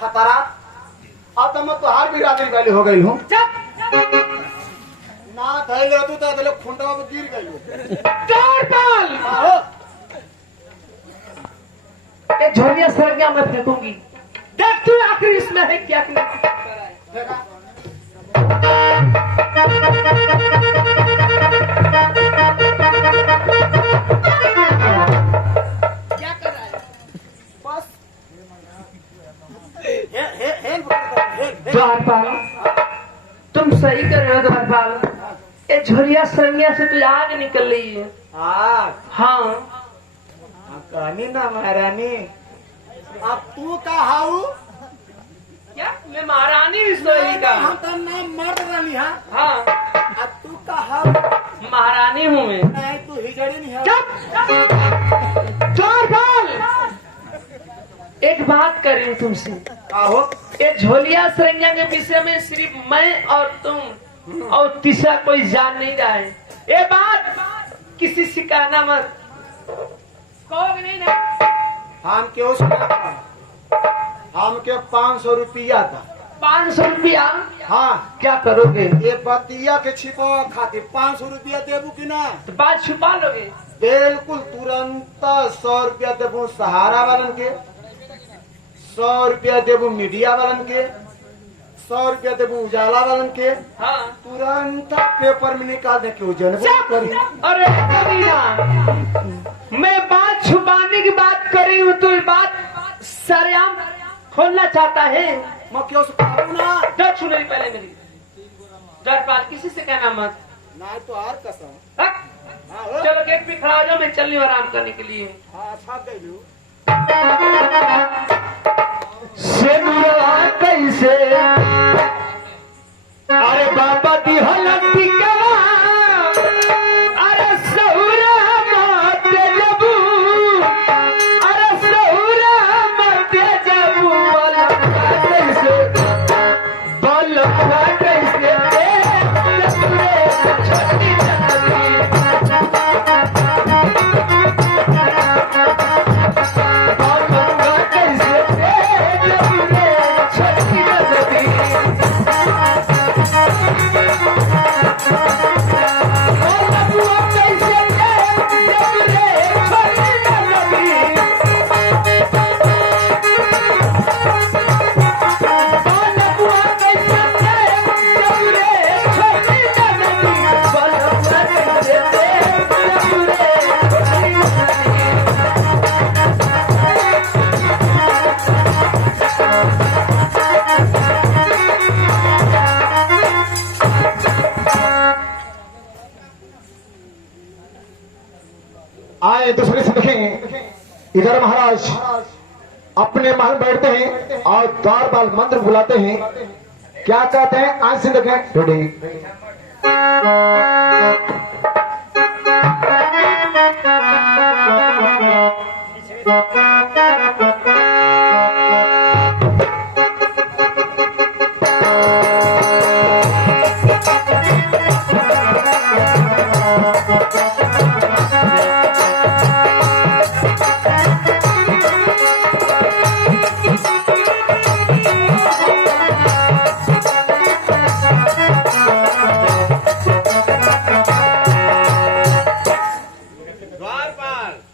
खतरा अब तो मैं तोहार भी रात्रि गली हो गई हूँ ना धैले तू तो खुंडवा में गिर गई झोलिया सरगिया मैं फेंकूंगी। देख तू आखिर इसमें है क्या देखा क्या कर रहा है? बस द्वारपाल तुम सही कर रहे हो द्वारपाल। ये झोलिया सरगिया से तो आग निकल रही है। हाँ कहनी ना महारानी अब तू का हाउ क्या मैं महारानी विश्वली का हम तो नाम मर्द रानी है हाँ अब तू का हाउ महारानी हूँ मैं। नहीं तू हिजड़ी नहीं है द्वारपाल एक बात कर रही हूँ तुमसे। आहो ये झोलिया सरंगिया के विषय में सिर्फ मैं और तुम और तीसरा कोई जान नहीं रहा है। ये बात किसी से कहना मत। कहोगे नहीं ना? हम क्यों हम के 500 रुपया था 500 रुपया हाँ क्या करोगे? ये बतिया के छिपा खातिर 500 रुपया देबू कि ना तो बात छुपा लोगे? बिल्कुल तुरंत 100 रुपया देबू सहारा वालन के 100 रुपया देबू मीडिया वालन के 100 रुपया देबू उजाला वालन के हाँ तुरंत पेपर में निकाल दे के करी अरे करीना मैं बात छुपाने की बात कर रही हूँ तो ये बात सरेआम खोलना चाहता है। मैं क्यों सुनाऊं ना डर सुने पहले मेरी द्वारपाल किसी से कहना मत। ना तो आर कसम हाँ? चलो गेट पे खड़ा हो जाओ मैं चल रही हूँ आराम करने के लिए। हाँ छाप गई सेनुरा कैसे अरे बाबा दी हलती कवा अरे सहुरा मत जबू अरे सहुरा मत जबू बलका कैसे छोटी आए दूसरे से देखें इधर महाराज अपने महल बैठते हैं और द्वारपाल मंत्र बुलाते हैं क्या कहते हैं आज से देखें थोड़ी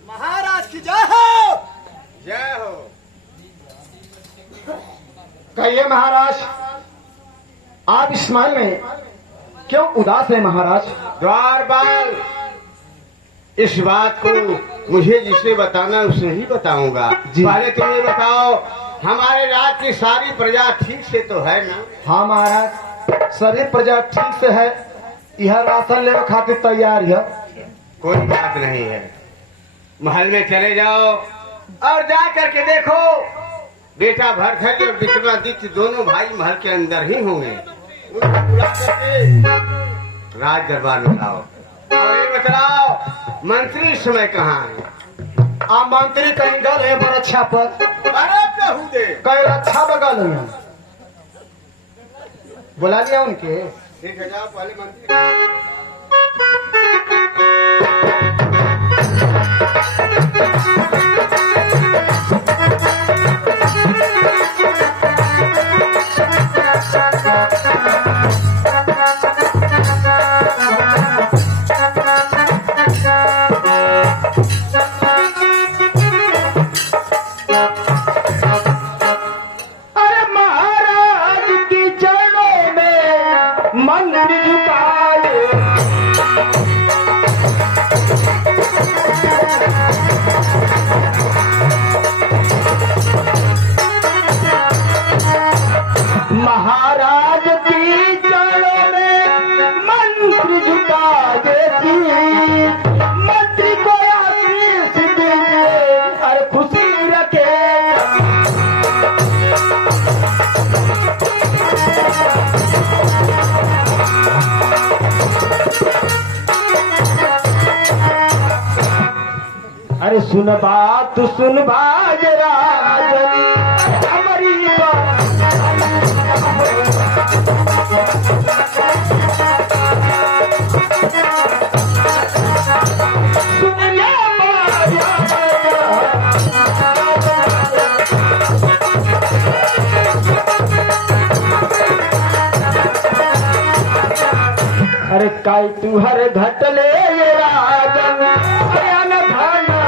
महाराज की जय हो जय हो। कहिए महाराज आप इस महल में क्यों उदास है महाराज? द्वारपाल इस बात को मुझे जिसे बताना उसे ही बताऊंगा। पहले तुम ये बताओ हमारे राज्य की सारी प्रजा ठीक से तो है ना? हाँ महाराज सभी प्रजा ठीक से है। यह राशन लेने खातिर तैयार है। कोई बात नहीं है। महल में चले जाओ और जा करके देखो बेटा भरथरी और विक्रमादित्य दोनों भाई महल के अंदर ही होंगे। उनको बुला करके राज दरबार में लाओ और ये बताओ मंत्री इस समय कहाँ है? मंत्री कहीं गल है बरच्छा पर। अरे कहू दे कहीं रक्षा बगल है। बुला लिया उनके। ठीक है जाओ पहले मंत्री महाराज की चरणों में मंत्री झुका देती, मंत्री को आशीष दीजिए और खुशी रखे। अरे सुन बात सुन बाज राजन हमारी बात। सुन ले बाज अरे काई तू हर घटले राजन बयान धाना।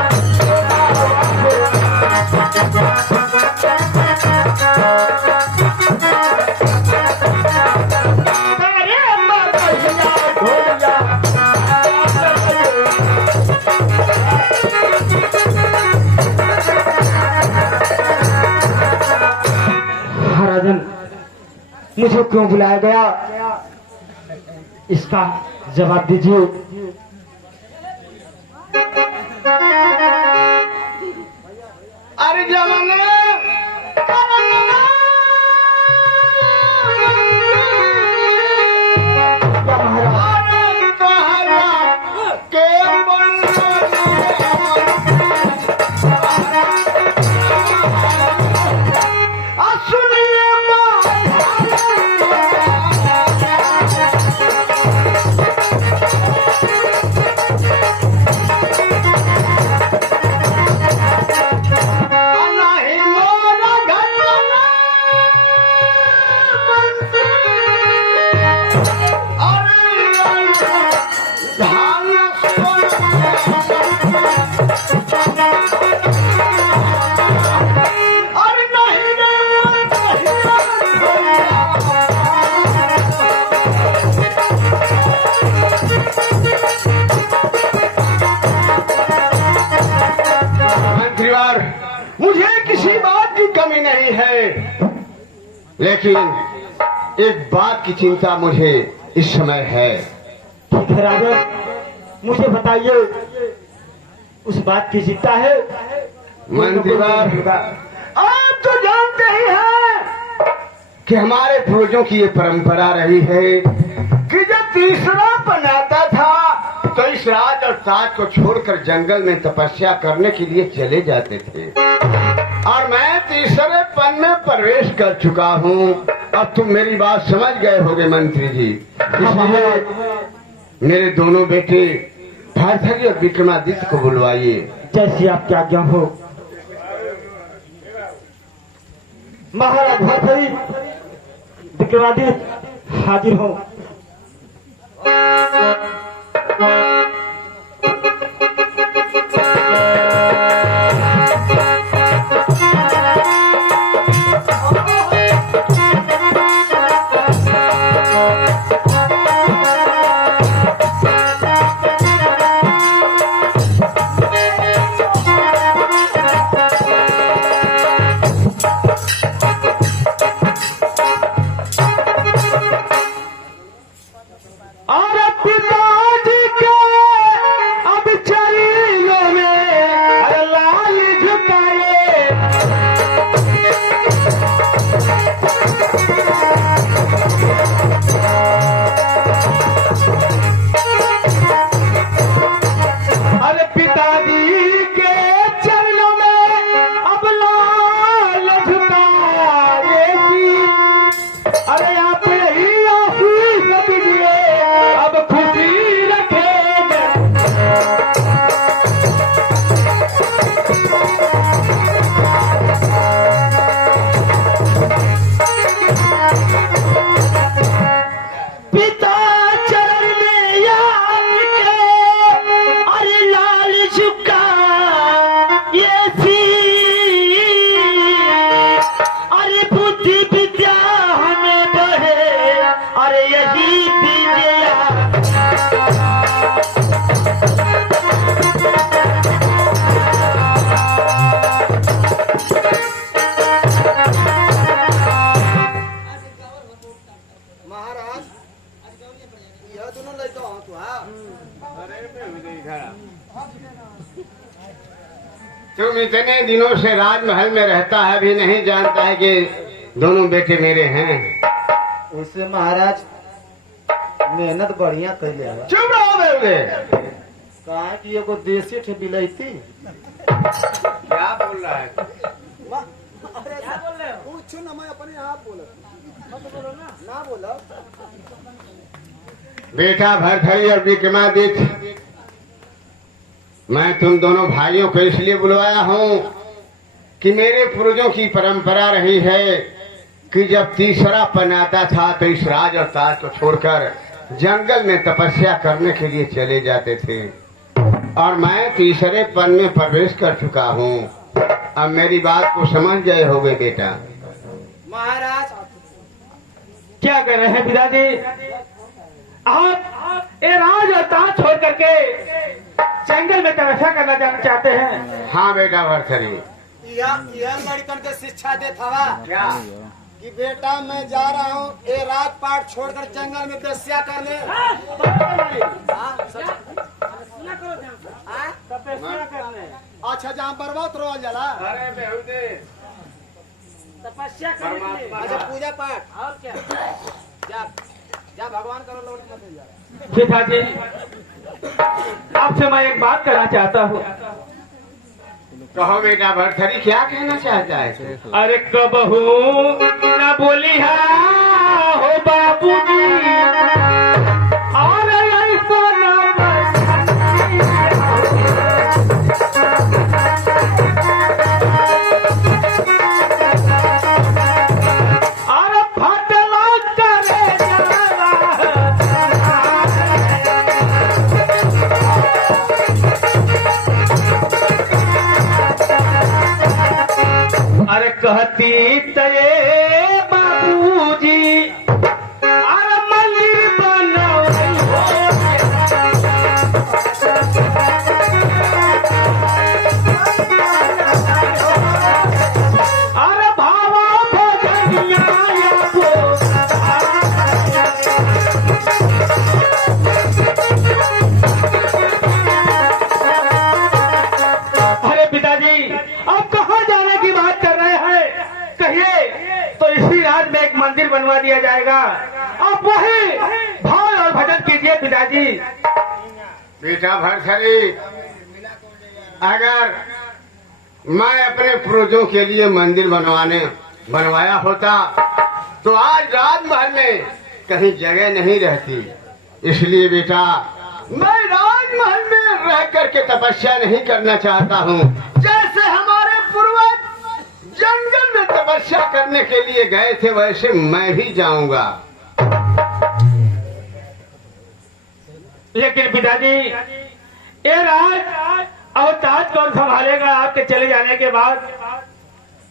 अरे मगहिया ढोलिया राजन मुझे क्यों बुलाया गया, इसका जवाब दीजिए। अरे जवान मुझे किसी बात की कमी नहीं है, लेकिन एक बात की चिंता मुझे इस समय है। ठीक है राजन, मुझे बताइए उस बात की चिंता है। मंत्रीवार, आप तो जानते ही हैं कि हमारे पूर्वजों की ये परंपरा रही है कि जब तीसरा बनाता था तो इस राज और ताज को छोड़कर जंगल में तपस्या करने के लिए चले जाते थे, और मैं तीसरे पन में प्रवेश कर चुका हूँ। अब तुम मेरी बात समझ गए होगे मंत्री जी, इसलिए मेरे दोनों बेटे भरथरी और विक्रमादित्य को बुलवाइए। जैसी आपकी आज्ञा हो। महाराज भरथरी विक्रमादित्य हाजिर हो। तुम इतने दिनों से राजमहल में रहता है भी नहीं जानता है कि दोनों बेटे मेरे हैं। उससे महाराज मेहनत बढ़िया कैले है। चुप रहो बेहुदे। कहा कि एगो देसी ठे बिलैती। क्या बोल रहा है? पूछो ना, मैं अपने आप बोला ना बोला। बेटा भरथरी और विक्रमादित्य, मैं तुम दोनों भाइयों को इसलिए बुलवाया हूँ कि मेरे पूर्वजों की परंपरा रही है कि जब तीसरा पन आता था तो इस राज और ताज को छोड़कर जंगल में तपस्या करने के लिए चले जाते थे, और मैं तीसरे पन में प्रवेश कर चुका हूँ। अब मेरी बात को समझ गए होगे बेटा। महाराज क्या कर रहे हैं पिताजी? आप ये राज और ताज छोड़ करके जंगल में तपस्या करना चाहते हैं? हाँ बेटा भरथरी। यह लड़कन के शिक्षा देता हवा क्या? कि बेटा मैं जा रहा हूँ ये राजपाट छोड़कर जंगल में तपस्या करने। अच्छा, जहाँ बर्बाद रोल जला। अरे बेहुदे, तपस्या करने। अच्छा, पूजा पाठ और क्या? जा भगवान करो, लौट मत जा। पिताजी, आपसे मैं एक बात करना चाहता हूँ। कहो बेटा भरथरी, क्या कहना चाहता है? अरे कबहू न बोली हो बाबूजी, और ऐसा कहती तये बाबूजी, अरे मंदिर बनाओ। अरे भावा भजनिया अरे पिताजी, अब कहाँ जाने की बात कर रहे हैं? कहिए तो इसी रात में एक मंदिर बनवा दिया जाएगा। अब वही भाव और भजन कीजिए पिताजी। बेटा भरथरी, अगर मैं अपने पूर्वजों के लिए मंदिर बनवाया होता तो आज राजमहल में कहीं जगह नहीं रहती। इसलिए बेटा, मैं राजमहल में रह करके तपस्या नहीं करना चाहता हूँ। जैसे हमारे पूर्वज जंगल में तपस्या करने के लिए गए थे, वैसे मैं भी जाऊंगा। लेकिन पिताजी, ये राज और ताज कौन संभालेगा आपके चले जाने के बाद?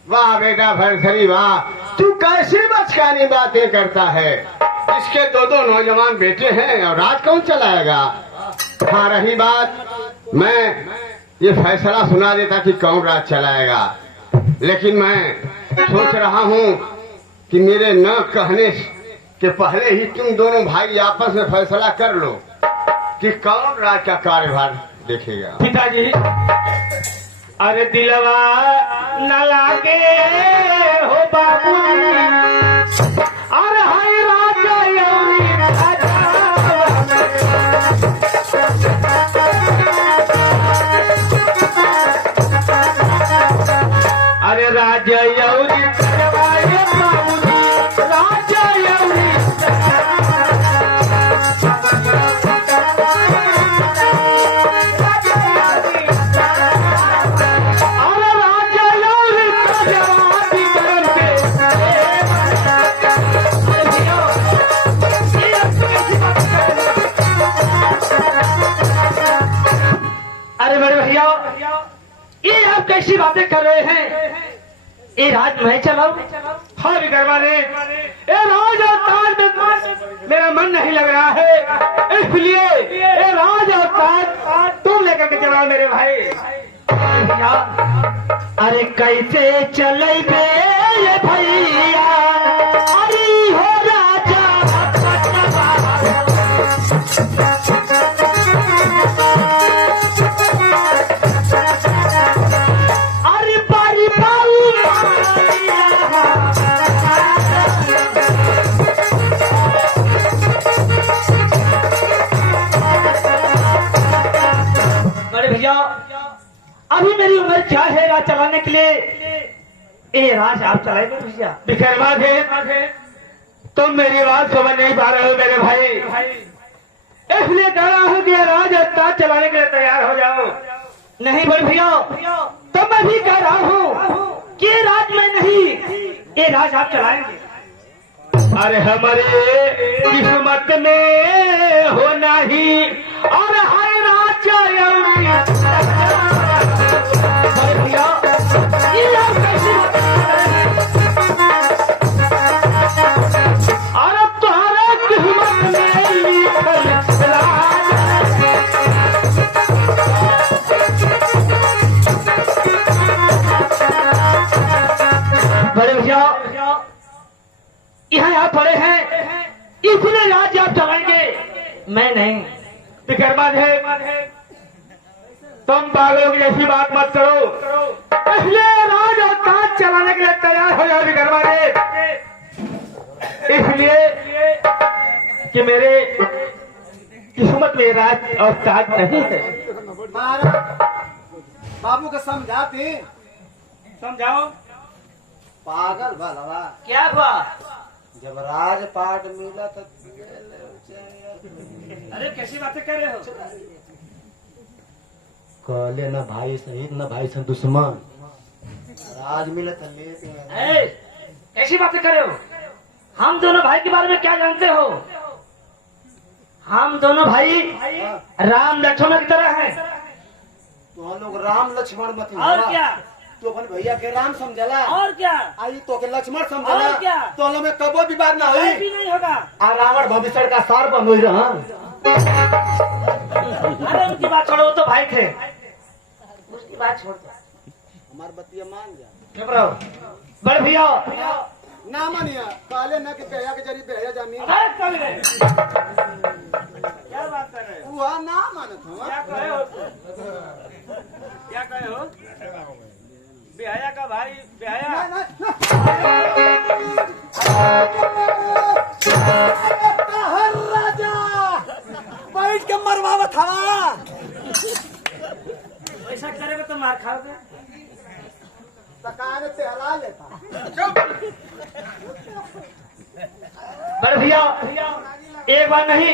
वाह बेटा भरथरी वाह, तू कैसी बचकानी बातें करता है। इसके दो नौजवान बेटे हैं और राज कौन चलाएगा? हाँ, रही बात, मैं ये फैसला सुना देता कि कौन राज चलाएगा, लेकिन मैं सोच रहा हूँ कि मेरे न कहने के पहले ही तुम दोनों भाई आपस में फैसला कर लो कि कौन राज का कार्यभार देखेगा। पिताजी, अरे दिलवा न लागे हो बाबू, अरे हाय राजा यौरी राजा। अरे राजा यौरी करवाए बाबूजी, राजा यौरी। अरे मेरे भैया, ये आप कैसी बातें कर रहे हैं? ये राज मैं चलाऊं? हाँ विकर्मा ने, ये राज और ताज में मेरा मन नहीं लग रहा है, इसलिए ये राज और ताज तुम लेकर के चलाओ मेरे भाई। अरे कैसे चले ये भैया, अरे हो राजा ये राज आप चलाएंगे भैया? विक्रमादित्य, तुम मेरी बात समझ नहीं पा रहे हो मेरे भाई। इसलिए कह रहा हूँ कि ये राज अवतार चलाने के लिए तैयार हो जाओ। नहीं बड़े भैया, तो मैं भी कह रहा हूँ कि ये राज में नहीं, ये राज आप चलाएंगे। अरे हमारे किस्मत में होना ही और हर राजा बड़े भैया, ये आप कैसे और अब तुम्हारा किस्मत में लिखल राज। बड़े भैया, यहाँ आप पड़े हैं, इसलिए राज आप चलाएंगे, मैं नहीं। विक्रमादित्य, तुम पागलों की ऐसी बात मत करो। इसलिए राज अवतार चलाने के लिए तैयार हो जाओ विक्रमादित्य। इसलिए कि मेरे किस्मत में राज अवतार नहीं है। महाराज बाबू को समझाते। समझाओ। पागल भलवा, क्या हुआ? जब राजपाट मिला तो अरे कैसी बातें कर रहे हो? कहले न भाई शहीद न भाई से दुश्मन, राज मिले तो लेते हैं। कैसी बातें कर रहे हो? हम दोनों भाई के बारे में क्या जानते हो? हम दोनों भाई राम लक्ष्मण की तरह हैं। तो हम लोग राम लक्ष्मण मत और क्या? तो अपन भैया के राम समझला और क्या? आई तो के लक्ष्मण और समझला क्या? तो हम लोग में कबो विवाद ना हुई। भी नहीं होगा। आ रावण भविष्य का सार बन हुई रहा। अरे उनकी बात छोड़ो, वो तो भाई थे, उसकी बात छोड़ दो। हमार बतिया मान जा। चुप रहो। बड़े भैया, ना मानिया काले न के भैया के जरी भैया जमीन अरे चल रहे। क्या बात कर रहे हो? वो ना मानत हम। क्या कहे हो? क्या कहे हो? बिहाया का भाई बिहाया। हर राजा बैठ के मरवावत हवा। ऐसा करेगा तो मार खाओगे। तकाने से हरा लेता। बड़े भैया, एक बार नहीं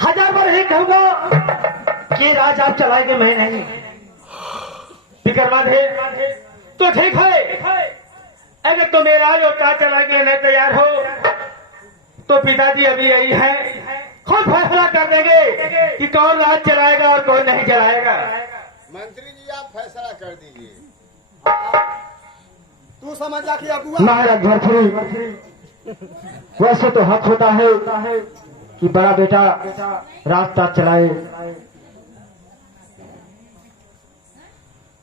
1000 बार ही कहूंगा कि राज आप चलाएंगे, मैं नहीं। विक्रमादित्य, तो ठीक है। अगर तुम मेरा राज अवतार चलाने के लिए नहीं तैयार हो तो पिताजी अभी यही है, खुद फैसला कर देंगे कि कौन राज चलाएगा और कौन नहीं चलाएगा। मंत्री जी आप फैसला कर दीजिए। तू समझ जा कि अगुआ महाराज भरथरी, वैसे तो हक होता है कि बड़ा बेटा रास्ता चलाए।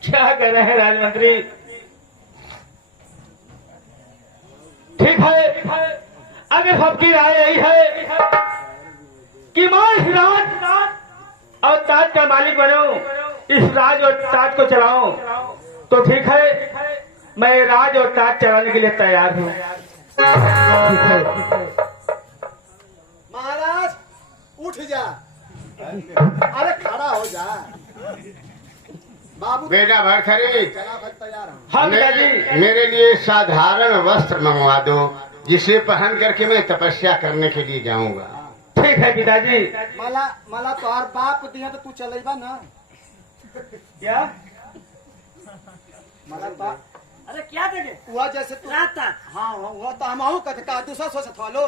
क्या कह रहे हैं राजमंत्री? ठीक है, अगर सबकी राय यही है कि मैं इस राज और ताज का मालिक बनूं, इस राज और ताज को चलाऊं, तो ठीक है, मैं राज और ताज चलाने के लिए तैयार हूं। महाराज उठ जा। अरे खड़ा हो जा। बाबू बेटा भरथरी, चला बस तैयार हूँ। हाँ पिताजी। मेरे लिए साधारण वस्त्र मंगवा दो, जिसे पहन करके मैं तपस्या करने के लिए जाऊंगा। ठीक है पिताजी। मला तोहार बाप दिया तो तू चलेबा ना। क्या? मला तो अरे क्या देंगे? हुआ जैसे तू। रात तक। हाँ हुआ तो हम कहते का दूसरा सोच फॉलो।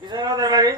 किसे दरबारी?